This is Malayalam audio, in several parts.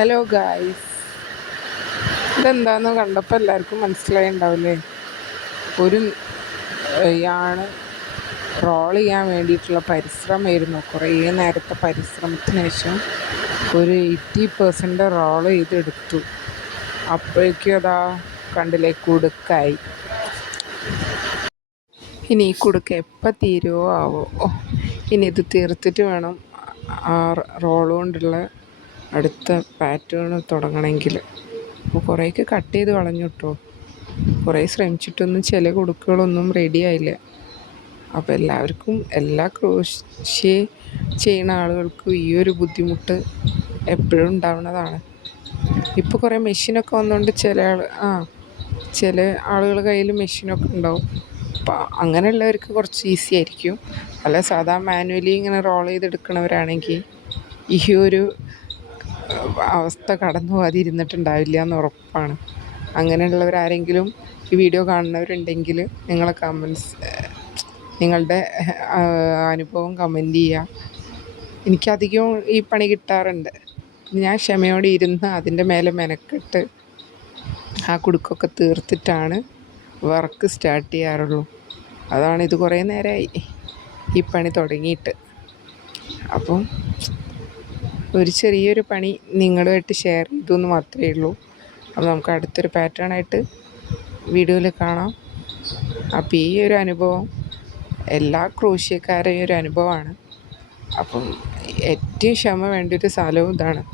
ഹലോ ഗായ്സ്, ഇതെന്താണെന്ന് കണ്ടപ്പോൾ എല്ലാവർക്കും മനസ്സിലായി ഉണ്ടാവില്ലേ? ഒരു യാണ് റോൾ ചെയ്യാൻ വേണ്ടിയിട്ടുള്ള പരിശ്രമമായിരുന്നു. കുറേ നേരത്തെ പരിശ്രമത്തിന് ശേഷം ഒരു 80% റോൾ ചെയ്തെടുത്തു. അപ്പോഴേക്കും അതാ കണ്ടില്ലേ, കുടുക്കായി. ഇനി ഈ കുടുക്ക എപ്പോൾ തീരുമോ ആവോ. ഇനി ഇത് തീർത്തിട്ട് വേണം ആ റോൾ കൊണ്ടുള്ള അടുത്ത പാറ്റേൺ തുടങ്ങണമെങ്കിൽ. അപ്പോൾ കുറേയൊക്കെ കട്ട് ചെയ്ത് കളഞ്ഞു കേട്ടോ. കുറേ ശ്രമിച്ചിട്ടൊന്നും ചില കുടുക്കുകളൊന്നും റെഡി ആയില്ല. അപ്പോൾ എല്ലാവർക്കും, എല്ലാ ക്രോഷ്യ ചെയ്യുന്ന ആളുകൾക്കും ഈ ഒരു ബുദ്ധിമുട്ട് എപ്പോഴും ഉണ്ടാവുന്നതാണ്. ഇപ്പോൾ കുറേ മെഷീനൊക്കെ വന്നുകൊണ്ട് ചില ആളുകൾ കയ്യിൽ മെഷീനൊക്കെ ഉണ്ടാവും. അപ്പോൾ അങ്ങനെയുള്ളവർക്ക് കുറച്ച് ഈസി ആയിരിക്കും. അല്ല, സാധാ മാനുവലി ഇങ്ങനെ റോൾ ചെയ്തെടുക്കണവരാണെങ്കിൽ ഈ ഒരു അവസ്ഥ കടന്നു പോകാതിരുന്നിട്ടുണ്ടാവില്ല എന്ന് ഉറപ്പാണ്. അങ്ങനെയുള്ളവരാരെങ്കിലും ഈ വീഡിയോ കാണുന്നവരുണ്ടെങ്കിൽ നിങ്ങളുടെ അനുഭവം കമൻറ്റ് ചെയ്യുക. എനിക്കധികവും ഈ പണി കിട്ടാറുണ്ട്. ഞാൻ ക്ഷമയോടെ ഇരുന്ന് അതിൻ്റെ മേലെ മെനക്കെട്ട് ആ കുടുക്കൊക്കെ തീർത്തിട്ടാണ് വർക്ക് സ്റ്റാർട്ട് ചെയ്യാറുള്ളൂ. അതാണ് ഇത് കുറേ നേരമായി ഈ പണി തുടങ്ങിയിട്ട്. അപ്പം ഒരു ചെറിയൊരു പണി നിങ്ങളുമായിട്ട് ഷെയർ ചെയ്തു എന്ന് മാത്രമേ ഉള്ളൂ. അപ്പോൾ നമുക്ക് അടുത്തൊരു പാറ്റേൺ ആയിട്ട് വീഡിയോയിൽ കാണാം. അപ്പോൾ ഈ ഒരു അനുഭവം എല്ലാ ക്രോഷ്യക്കാരെയും ഒരു അനുഭവമാണ്. അപ്പം ഏറ്റവും ക്ഷമ വേണ്ട ഒരു സ്ഥലവും ഇതാണ്.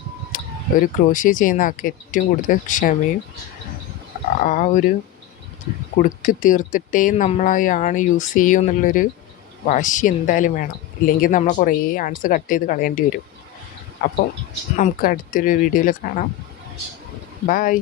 ഒരു ക്രോഷ്യ ചെയ്യുന്ന ആൾക്ക് ഏറ്റവും കൂടുതൽ ക്ഷമയും ആ ഒരു കുടുക്ക് തീർത്തിട്ടേ നമ്മൾ ആ യാണ് യൂസ് ചെയ്യും എന്നുള്ളൊരു വാശി എന്തായാലും വേണം. ഇല്ലെങ്കിൽ നമ്മൾ കുറേ യാൺസ് കട്ട് ചെയ്ത് കളയേണ്ടി വരും. അപ്പം നമുക്ക് അടുത്തൊരു വീഡിയോയിൽ കാണാം. ബൈ.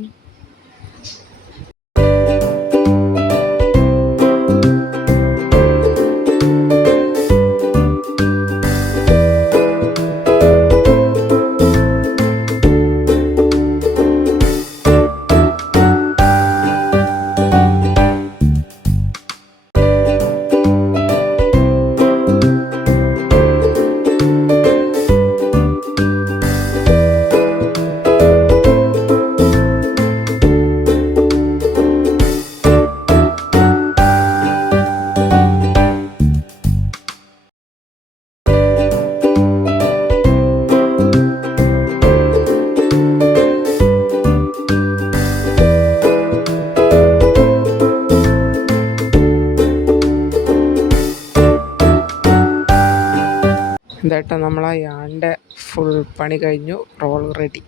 ഇതായിട്ട് നമ്മൾ ആ യാണിൻ്റെ ഫുൾ പണി കഴിഞ്ഞു. Roll ready.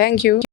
Thank U.